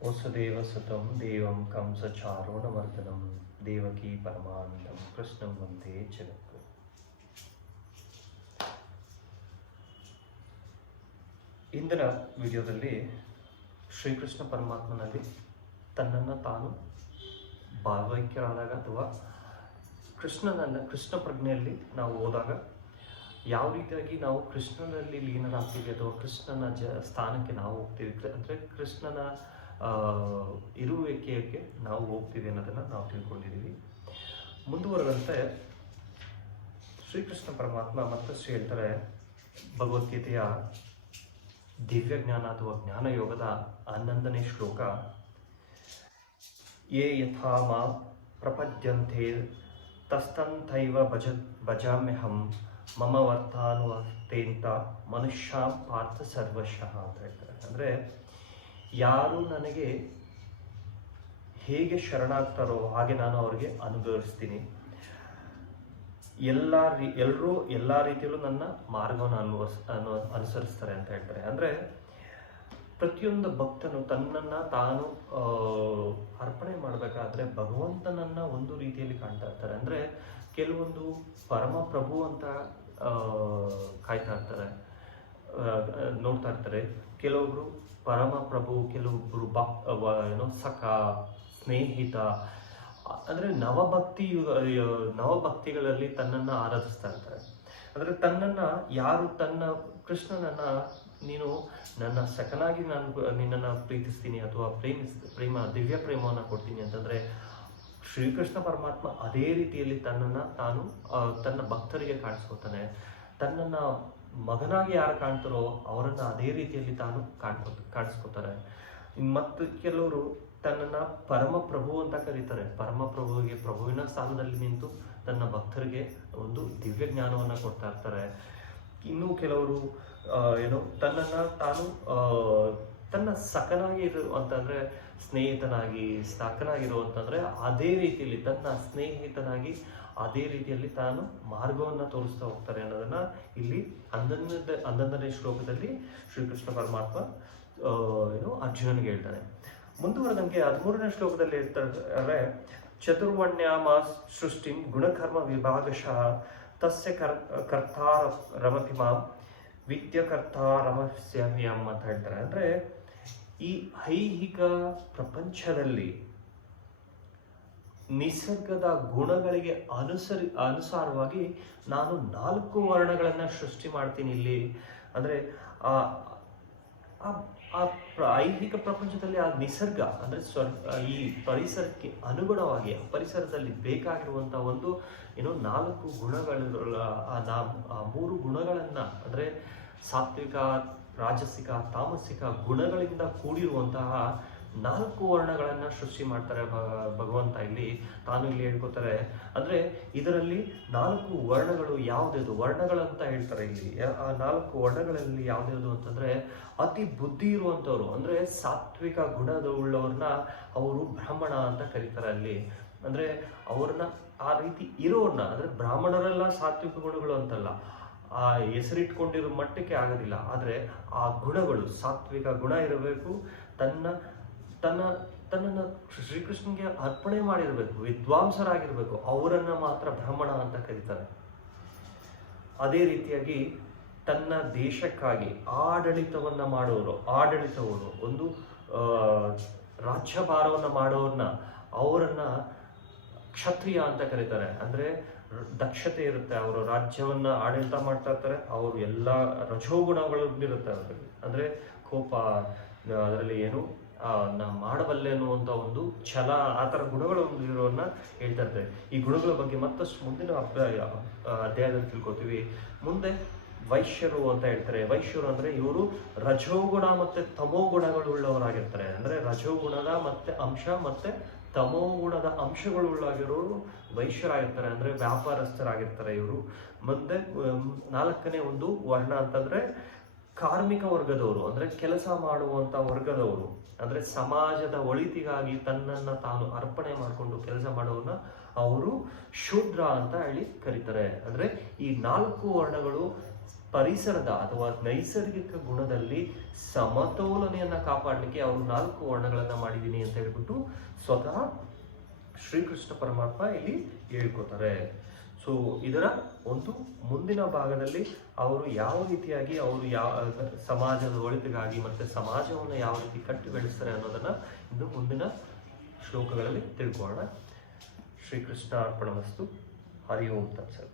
ವಸುದೇವಸುತಂ ದೇವಂ ಕಂಸಚಾರೋಣಮರ್ದನಂ ದೇವಕೀ ಪರಮಾನಂದಂ ಕೃಷ್ಣಂ ವಂದೇ ಜಗದ್ಗುರು. ಇಂದಿನ ವಿಡಿಯೋದಲ್ಲಿ ಶ್ರೀಕೃಷ್ಣ ಪರಮಾತ್ಮನಲ್ಲಿ ತನ್ನನ್ನು ತಾನು ಭಾವೈಕ್ಯರಾದಾಗ ಅಥವಾ ಕೃಷ್ಣ ಪ್ರಜ್ಞೆಯಲ್ಲಿ ನಾವು ಹೋದಾಗ ಯಾವ ರೀತಿಯಾಗಿ ನಾವು ಕೃಷ್ಣನಲ್ಲಿ ಲೀನರಾಗ್ತೀವಿ ಅಥವಾ ಕೃಷ್ಣನ ಸ್ಥಾನಕ್ಕೆ ನಾವು ಹೋಗ್ತೀವಿ, ಅಂದರೆ ಕೃಷ್ಣನ ಇರುವಿಕೆಗೆ ನಾವು ಹೋಗ್ತೀವಿ ಅನ್ನೋದನ್ನು ನಾವು ತಿಳ್ಕೊಂಡಿದ್ದೀವಿ. ಮುಂದುವರೆದಂತೆ ಶ್ರೀಕೃಷ್ಣ ಪರಮಾತ್ಮ ಮತ್ತಷ್ಟು ಹೇಳ್ತಾರೆ ಭಗವದ್ಗೀತೆಯ ದಿವ್ಯ ಜ್ಞಾನ ಅಥವಾ ಜ್ಞಾನಯೋಗದ 11ನೇ ಶ್ಲೋಕ. ಯೇ ಯಥಾ ಮಾ ಪ್ರಪದ್ಯಂತೆ ತಸ್ತಂಥೈವ ಭಜಾಮ್ಯಹಂ ಮಮ ವರ್ತನುವರ್ತೇಂತ ಮನುಷ್ಯ ಪಾರ್ಥ ಸರ್ವಶಃ ಅಂತ ಹೇಳ್ತಾರೆ. ಅಂದರೆ ಯಾರು ನನಗೆ ಹೇಗೆ ಶರಣಾಗ್ತಾರೋ ಹಾಗೆ ನಾನು ಅವರಿಗೆ ಅನುಗ್ರಹಿಸ್ತೀನಿ. ಎಲ್ಲರೂ ಎಲ್ಲ ರೀತಿಯಲ್ಲೂ ನನ್ನ ಮಾರ್ಗವನ್ನು ಅನುಸರಿಸ್ತಾರೆ ಅಂತ ಹೇಳ್ತಾರೆ. ಅಂದರೆ ಪ್ರತಿಯೊಂದು ಭಕ್ತನು ತನ್ನನ್ನು ತಾನು ಅರ್ಪಣೆ ಮಾಡಬೇಕಾದ್ರೆ ಭಗವಂತನನ್ನು ಒಂದು ರೀತಿಯಲ್ಲಿ ಕಾಣ್ತಾ ಇರ್ತಾರೆ. ಅಂದರೆ ಕೆಲವೊಂದು ಪರಮ ಪ್ರಭು ಅಂತ ಕಾಯ್ತಾ ಇರ್ತಾರೆ, ನೋಡ್ತಾ ಇರ್ತಾರೆ. ಕೆಲವೊಬ್ರು ಪರಮ ಪ್ರಭು, ಕೆಲವೊಬ್ಬರು ಸಖ, ಸ್ನೇಹಿತ, ಅಂದರೆ ನವಭಕ್ತಿಗಳಲ್ಲಿ ತನ್ನನ್ನು ಆರಾಧಿಸ್ತಾ ಇರ್ತಾರೆ. ಅಂದರೆ ತನ್ನನ್ನು ಯಾರು ಕೃಷ್ಣನನ್ನು ನೀನು ನನ್ನ ಸಖನಾಗಿ ನಿನ್ನನ್ನು ಪ್ರೀತಿಸ್ತೀನಿ ಅಥವಾ ದಿವ್ಯ ಪ್ರೇಮವನ್ನು ಕೊಡ್ತೀನಿ ಅಂತಂದರೆ ಶ್ರೀಕೃಷ್ಣ ಪರಮಾತ್ಮ ಅದೇ ರೀತಿಯಲ್ಲಿ ತನ್ನನ್ನು ತಾನು ತನ್ನ ಭಕ್ತರಿಗೆ ಕಾಣಿಸ್ಕೊತಾನೆ. ತನ್ನನ್ನು ಮಗನಾಗಿ ಯಾರು ಕಾಣ್ತಾರೋ ಅವರನ್ನು ಅದೇ ರೀತಿಯಲ್ಲಿ ತಾನು ಕಾಣಿಸ್ಕೊತಾರೆ. ಮತ್ತು ಕೆಲವರು ತನ್ನನ್ನು ಪರಮ ಪ್ರಭು ಅಂತ ಕರೀತಾರೆ. ಪರಮ ಪ್ರಭುವಿಗೆ ಪ್ರಭುವಿನ ಸ್ಥಾನದಲ್ಲಿ ನಿಂತು ತನ್ನ ಭಕ್ತರಿಗೆ ಒಂದು ದಿವ್ಯ ಜ್ಞಾನವನ್ನು ಕೊಡ್ತಾ ಇರ್ತಾರೆ. ಇನ್ನು ಕೆಲವರು ತನ್ನನ್ನು ತಾನು ತನ್ನ ಸಖನಾಗಿ ಅಂತಂದರೆ ಸಖನಾಗಿರೋ ಅಂತಂದರೆ ಅದೇ ರೀತಿಯಲ್ಲಿ ತನ್ನ ಸ್ನೇಹಿತನಾಗಿ ಅದೇ ರೀತಿಯಲ್ಲಿ ತಾನು ಮಾರ್ಗವನ್ನು ತೋರಿಸ್ತಾ ಹೋಗ್ತಾರೆ ಅನ್ನೋದನ್ನು ಇಲ್ಲಿ 11ನೇ ಶ್ಲೋಕದಲ್ಲಿ ಶ್ರೀಕೃಷ್ಣ ಪರಮಾತ್ಮ ಅರ್ಜುನನಿಗೆ ಹೇಳ್ತಾನೆ. ಮುಂದುವರೆದಂಗೆ 13ನೇ ಶ್ಲೋಕದಲ್ಲಿ ಹೇಳ್ತಾರೆ, ಚತುರ್ವಣ್ಯಾಮ ಸೃಷ್ಟಿಂ ಗುಣಕರ್ಮ ವಿಭಾಗಶಃ ತಸ್ಯ ಕರ್ತಾರಮಪಿ ಮಾಂ ವಿದ್ಯಕರ್ತಾರಮಸ್ಯಹ್ಯಂ ಅಂತ ಹೇಳ್ತಾರೆ. ಅಂದರೆ ಈ ಐಹಿಕ ಪ್ರಪಂಚದಲ್ಲಿ ನಿಸರ್ಗದ ಗುಣಗಳಿಗೆ ಅನುಸಾರವಾಗಿ ನಾನು 4 ವರ್ಣಗಳನ್ನು ಸೃಷ್ಟಿ ಮಾಡ್ತೀನಿ ಇಲ್ಲಿ. ಅಂದರೆ ಐಹಿಕ ಪ್ರಪಂಚದಲ್ಲಿ ಆ ನಿಸರ್ಗ ಅಂದರೆ ಈ ಪರಿಸರಕ್ಕೆ ಅನುಗುಣವಾಗಿ ಪರಿಸರದಲ್ಲಿ ಬೇಕಾಗಿರುವಂಥ ಒಂದು 4 ಗುಣಗಳ ಆ 3 ಗುಣಗಳನ್ನು ಅಂದರೆ ಸಾತ್ವಿಕ, ರಾಜಸಿಕ, ತಾಮಸಿಕ ಗುಣಗಳಿಂದ ಕೂಡಿರುವಂತಹ 4 ವರ್ಣಗಳನ್ನು ಸೃಷ್ಟಿ ಮಾಡ್ತಾರೆ ಭಗವಂತ. ಇಲ್ಲಿ ತಾನು ಇಲ್ಲಿ ಹೇಳ್ಕೊತಾರೆ. ಅಂದರೆ ಇದರಲ್ಲಿ 4 ವರ್ಣಗಳು ಯಾವುದ್ಯಾವುದು ವರ್ಣಗಳಂತ ಹೇಳ್ತಾರೆ ಇಲ್ಲಿ. ಆ 4 ವರ್ಣಗಳಲ್ಲಿ ಯಾವುದ್ಯಾವುದು ಅಂತಂದರೆ ಅತಿ ಬುದ್ಧಿ ಇರುವಂಥವ್ರು, ಅಂದರೆ ಸಾತ್ವಿಕ ಗುಣದವುಳ್ಳವ್ರನ್ನ ಅವರು ಬ್ರಾಹ್ಮಣ ಅಂತ ಕರೀತಾರೆ ಅಲ್ಲಿ. ಅಂದರೆ ಅವ್ರನ್ನ ಆ ರೀತಿ ಇರೋರ್ನ, ಅಂದರೆ ಬ್ರಾಹ್ಮಣರೆಲ್ಲ ಸಾತ್ವಿಕ ಗುಣಗಳು ಅಂತಲ್ಲ, ಆ ಹೆಸರಿಟ್ಕೊಂಡಿರೋ ಮಟ್ಟಕ್ಕೆ ಆಗೋದಿಲ್ಲ. ಆದರೆ ಆ ಗುಣಗಳು ಸಾತ್ವಿಕ ಗುಣ ಇರಬೇಕು, ತನ್ನನ್ನು ಶ್ರೀಕೃಷ್ಣನಿಗೆ ಅರ್ಪಣೆ ಮಾಡಿರಬೇಕು, ವಿದ್ವಾಂಸರಾಗಿರ್ಬೇಕು, ಅವರನ್ನು ಮಾತ್ರ ಬ್ರಾಹ್ಮಣ ಅಂತ ಕರೀತಾರೆ. ಅದೇ ರೀತಿಯಾಗಿ ತನ್ನ ದೇಶಕ್ಕಾಗಿ ಆಡಳಿತವರು ಒಂದು ರಾಜ್ಯಭಾರವನ್ನು ಮಾಡೋರನ್ನ ಅವರನ್ನ ಕ್ಷತ್ರಿಯ ಅಂತ ಕರೀತಾರೆ. ಅಂದರೆ ದಕ್ಷತೆ ಇರುತ್ತೆ, ಅವರು ರಾಜ್ಯವನ್ನ ಆಡಳಿತ ಮಾಡ್ತಾ ಇರ್ತಾರೆ. ಅವರು ಎಲ್ಲ ರಜೋಗುಣಗಳಿರುತ್ತೆ ಅವರಲ್ಲಿ. ಅಂದರೆ ಕೋಪ, ಅದರಲ್ಲಿ ನಾ ಮಾಡಬಲ್ಲೆ ಅನ್ನುವಂಥ ಒಂದು ಛಲ, ಆ ಥರ ಗುಣಗಳು ಇರೋನ್ನ ಹೇಳ್ತಾ ಇರ್ತಾರೆ. ಈ ಗುಣಗಳ ಬಗ್ಗೆ ಮತ್ತಷ್ಟು ಮುಂದಿನ ಅಧ್ಯಾಯದಲ್ಲಿ ತಿಳ್ಕೊತೀವಿ. ಮುಂದೆ ವೈಶ್ಯರು ಅಂತ ಹೇಳ್ತಾರೆ. ವೈಶ್ಯರು ಅಂದರೆ ಇವರು ರಜೋಗುಣ ಮತ್ತು ತಮೋ ಗುಣಗಳುಳ್ಳವರಾಗಿರ್ತಾರೆ. ಅಂದರೆ ರಜೋಗುಣದ ಮತ್ತೆ ಅಂಶ ಮತ್ತು ತಮೋ ಗುಣದ ಅಂಶಗಳುಳ್ಳಾಗಿರೋರು ವೈಶ್ಯರಾಗಿರ್ತಾರೆ. ಅಂದರೆ ವ್ಯಾಪಾರಸ್ಥರಾಗಿರ್ತಾರೆ ಇವರು. ಮತ್ತೆ 4ನೇ ಒಂದು ವರ್ಣ ಅಂತಂದರೆ ಕಾರ್ಮಿಕ ವರ್ಗದವರು, ಅಂದರೆ ಕೆಲಸ ಮಾಡುವಂಥ ವರ್ಗದವರು, ಅಂದರೆ ಸಮಾಜದ ಒಳಿತಿಗಾಗಿ ತನ್ನನ್ನು ತಾನು ಅರ್ಪಣೆ ಮಾಡಿಕೊಂಡು ಕೆಲಸ ಮಾಡೋರನ್ನ ಅವರು ಶೂದ್ರ ಅಂತ ಹೇಳಿ ಕರೀತಾರೆ. ಅಂದರೆ ಈ 4 ವರ್ಣಗಳು ಪರಿಸರದ ಅಥವಾ ನೈಸರ್ಗಿಕ ಗುಣದಲ್ಲಿ ಸಮತೋಲನೆಯನ್ನ ಕಾಪಾಡಲಿಕ್ಕೆ ಅವರು 4 ವರ್ಣಗಳನ್ನ ಮಾಡಿದ್ದೀನಿ ಅಂತ ಹೇಳ್ಬಿಟ್ಟು ಸ್ವತಃ ಶ್ರೀಕೃಷ್ಣ ಪರಮಾತ್ಮ ಇಲ್ಲಿ ಹೇಳ್ಕೊತಾರೆ. ಸೊ ಇದರ ಒಂದು ಮುಂದಿನ ಭಾಗದಲ್ಲಿ ಅವರು ಯಾವ ರೀತಿಯಾಗಿ ಅವರು ಸಮಾಜದ ಒಳಿತಿಗಾಗಿ ಮತ್ತೆ ಸಮಾಜವನ್ನು ಯಾವ ರೀತಿ ಕಟ್ಟಿ ಬೆಳೆಸ್ತಾರೆ ಅನ್ನೋದನ್ನ ಇನ್ನು ಮುಂದಿನ ಶ್ಲೋಕಗಳಲ್ಲಿ ತಿಳ್ಕೊಳ್ಳೋಣ. ಶ್ರೀಕೃಷ್ಣ ಅರ್ಪಣಮಸ್ತು. ಹರಿ ಓಂ ತತ್ಸತ್.